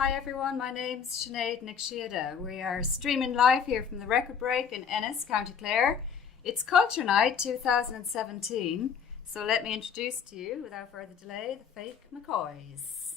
Hi everyone, my name's Sinead Nickshiada. We are streaming live here from the Record Break in Ennis, County Clare. It's Culture Night 2017, so let me introduce to you, without further delay, the fake Mcoys.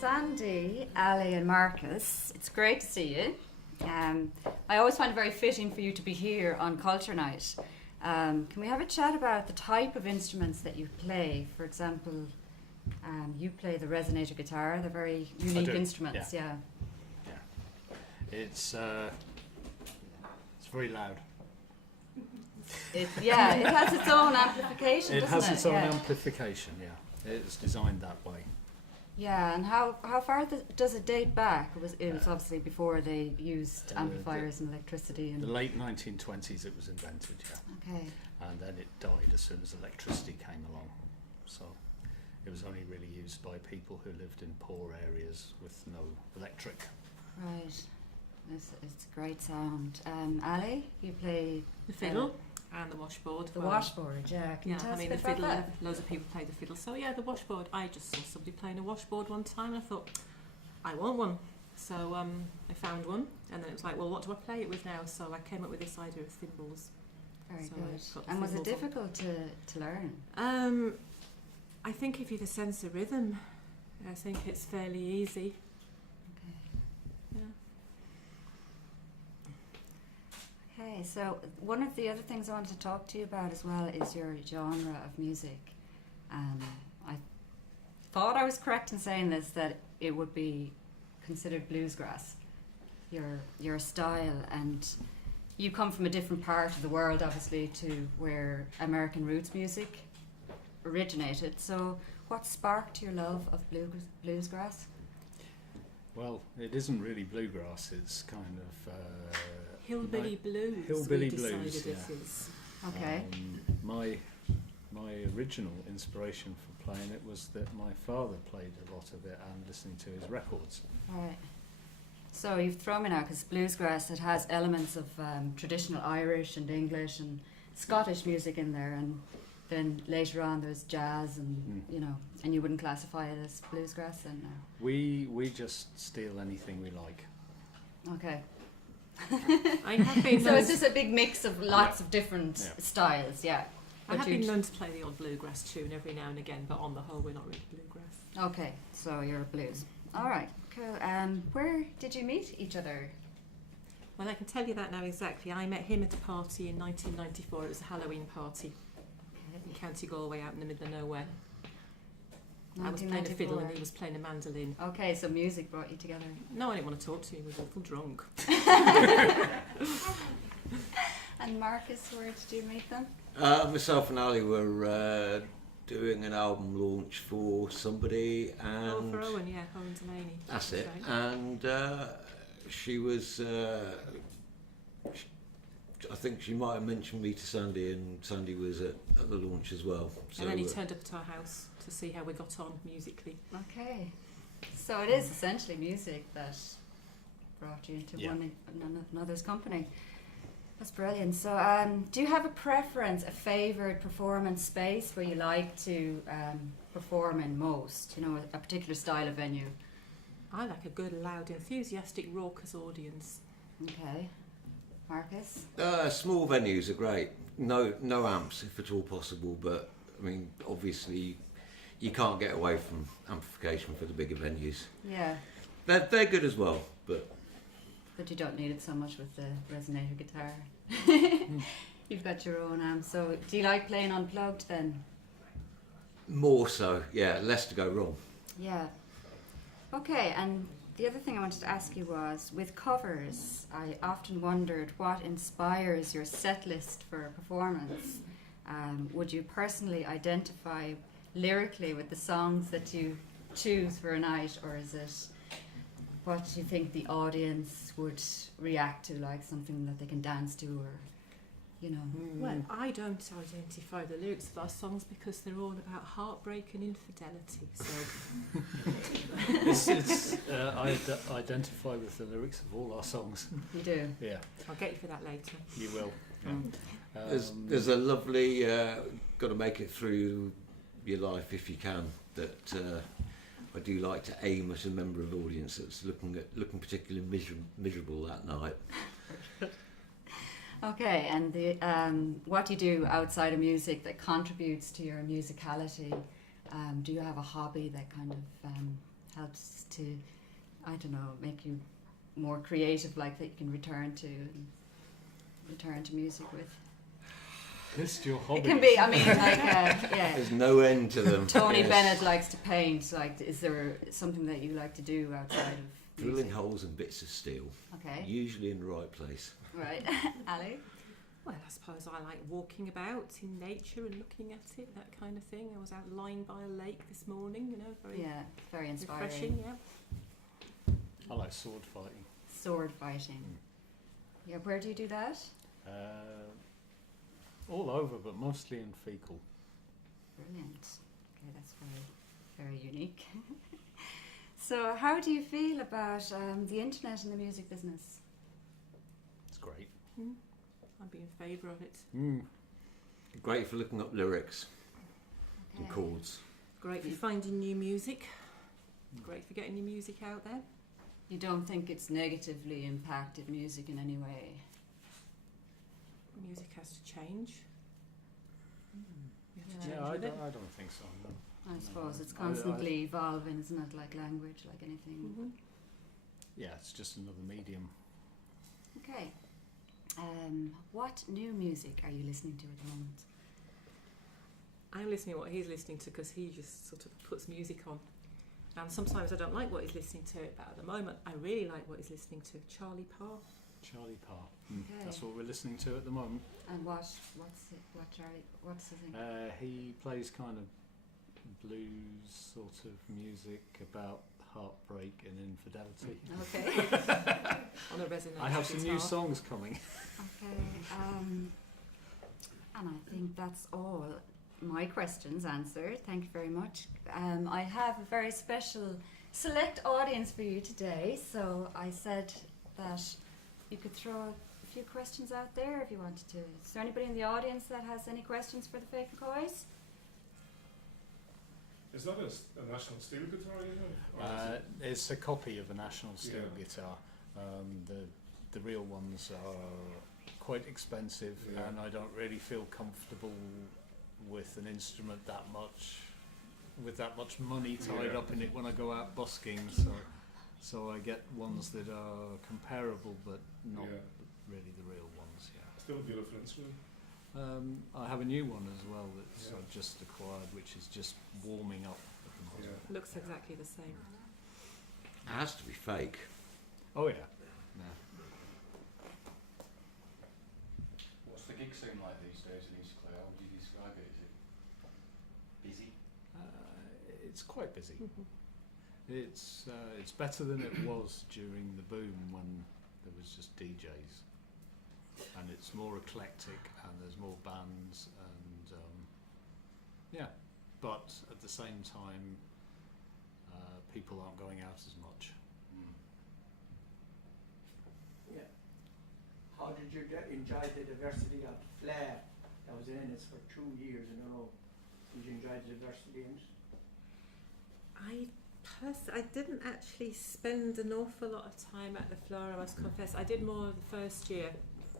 Sandy, Ali and Marcus, it's great to see you. I always find it very fitting for you to be here on Culture Night. Can we have a chat about the type of instruments that you play? For example, you play the resonator guitar. They're very unique instruments, yeah. It's very loud. It has its own amplification, It has its own amplification, yeah. It's designed that way. Yeah, and how far does it date back? It was obviously before they used amplifiers and electricity. And the late 1920s it was invented, yeah. Okay. And then it died as soon as electricity came along. So it was only really used by people who lived in poor areas with no electric. Right. It's a great sound. Ali, you play the fiddle and the washboard. The washboard, yeah. Can you tell us a bit the fiddle. about that? Loads of people play the fiddle. So yeah, the washboard. I just saw somebody playing a washboard one time, and I thought, I want one. So I found one, and then it was like, well, what do I play it with now? So I came up with this idea of thimbles. Very So good. And was it difficult to learn? I think if you have a sense of rhythm, I think it's fairly easy. Okay. Yeah. Okay, so one of the other things I wanted to talk to you about as well is your genre of music. I thought I was correct in saying this, that it would be considered bluesgrass, your style, and you come from a different part of the world, obviously, to where American roots music originated. So what sparked your love of bluesgrass? Well, it isn't really bluegrass, it's kind of... Hillbilly blues. Hillbilly we decided blues, it yeah. is. Okay. My original inspiration for playing it was that my father played a lot of it and listening to his records. Right. So you've thrown me now, because bluesgrass, it has elements of traditional Irish and English and Scottish music in there, and then later on there's jazz and you know, and you wouldn't classify it as bluesgrass then? No. We just steal anything we like. Okay. I have been So known it's just a big mix of lots of different styles, yeah. I But have you- been known to play the odd bluegrass tune every now and again, but on the whole, we're not really bluegrass. Okay, so you're blues. All right, cool. Where did you meet each other? Well, I can tell you that now exactly. I met him at a party in 1994. It was a Halloween party in County Galway, out in the middle of nowhere. I was playing a fiddle and he was playing a mandolin. Okay, so music brought you together. No, I didn't want to talk to him. He was a little drunk. And Marcus, where did you meet them? Myself and Ali were doing an album launch for somebody, and Oh, for Owen, yeah, Owen Delaney. that's it. Right. And she was, I think she might have mentioned me to Sandy, and Sandy was at the launch as well. So, And then he turned up at our house to see how we got on musically. Okay, so it is essentially music that brought you into another's company. That's brilliant. So do you have a preference, a favoured performance space where you like to perform in most? You know, a particular style of venue? I like a good, loud, enthusiastic, raucous audience. Okay. Marcus? small venues are great. No amps if at all possible, but I mean, obviously you can't get away from amplification for the bigger venues. Yeah. They're good as well, but You don't need it so much with the resonator guitar. You've got your own amp. So do you like playing unplugged then? more so, yeah, less to go wrong. Yeah. Okay, and the other thing I wanted to ask you was, with covers, I often wondered what inspires your set list for a performance. Would you personally identify lyrically with the songs that you choose for a night, or is it what you think the audience would react to, like something that they can dance to, or, you know? Well, I don't identify the lyrics of our songs because they're all about heartbreak and infidelity. So I identify with the lyrics of all our songs. You do? Yeah, I'll get you for that later. you will. Yeah. There's a lovely got to make it through your life if you can, that I do like to aim at a member of the audience that's looking particularly miserable that night. Okay, and the what do you do outside of music that contributes to your musicality? Do you have a hobby that kind of helps to, I don't know, make you more creative, like that you can return to music with? List your hobbies. It can be, I mean, like, yeah. There's no end to them. Tony Yes. Bennett likes to paint. Like, is there something that you like to do outside of Drilling music? holes in bits of steel, Okay, usually in the right place. right. Ali? Well, I suppose I like walking about in nature and looking at it, that kind of thing. I was out lying by a lake this morning, you know, very Yeah, very inspiring. refreshing, yeah. I like sword fighting. Sword fighting. Yeah, where do you do that? All over, but mostly in fecal. Brilliant. Okay, that's very, very unique. So, how do you feel about the internet and the music business? It's great. I'd be in favour of it. Great for looking up lyrics and Okay. chords. Great for finding new music. Great for getting your music out there. You don't think it's negatively impacted music in any way? Music has to change. You have to Yeah. change Yeah, with it. I don't think so. No. I suppose it's I- constantly evolving, isn't it? Like language, like anything. Mhm. Yeah, it's just another medium. Okay. What new music are you listening to at the moment? I'm listening to what he's listening to because he just sort of puts music on. And sometimes I don't like what he's listening to, but at the moment I really like what he's listening to. Charlie Parr. Charlie Parr. Okay. That's what we're listening to at the moment. And what's his thing? He plays kind of blues sort of music about heartbreak and infidelity. Okay. On a resonant I have some new guitar. songs coming. Okay. And I think that's all my questions answered. Thank you very much. I have a very special select audience for you today, so I said that you could throw a few questions out there if you wanted to. Is there anybody in the audience that has any questions for the Fake Mcoys? Is that a national steel guitar you have? Or is It's a copy of a National Steel Yeah. guitar. The real ones are quite expensive, Yeah. and I don't really feel comfortable with an instrument that much, with that much money tied Yeah. up in it when I go out busking. So I get ones that are comparable, but not Yeah. really the real ones. Yeah. Still a beautiful instrument. I have a new one as well that's Yeah. I've just acquired, which is just warming up at the moment. Yeah. Looks exactly the same. It has to be fake. Oh yeah. Yeah. What's the gig scene like these days in East Clare? How would you describe it? Is it busy? It's quite busy. It's better than it was during the boom when there was just DJs, and it's more eclectic and there's more bands and yeah, but at the same time people aren't going out as much. Yeah. How did you enjoy the diversity of flair that was in it for 2 years in a row? Did you enjoy the diversity in it? I didn't actually spend an awful lot of time at the Floor, I must confess. I did more the first year,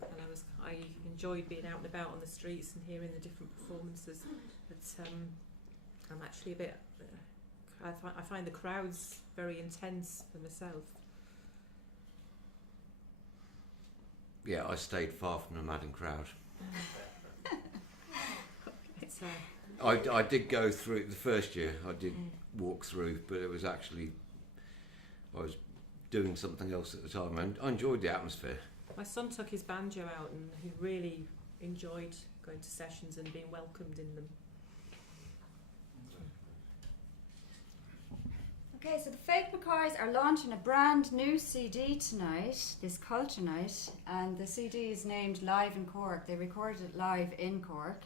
and I enjoyed being out and about on the streets and hearing the different performances. But I'm actually a bit. I find the crowds very intense for myself. Yeah, I stayed far from the madding crowd. It's I did go through the first year. I did walk through, but it was actually I was doing something else at the time. And I enjoyed the atmosphere. my son took his banjo out, and he really enjoyed going to sessions and being welcomed in them. Okay, so the Fake Mcoys are launching a brand new CD tonight, this Culture Night, and the CD is named Live in Cork. They recorded it live in Cork.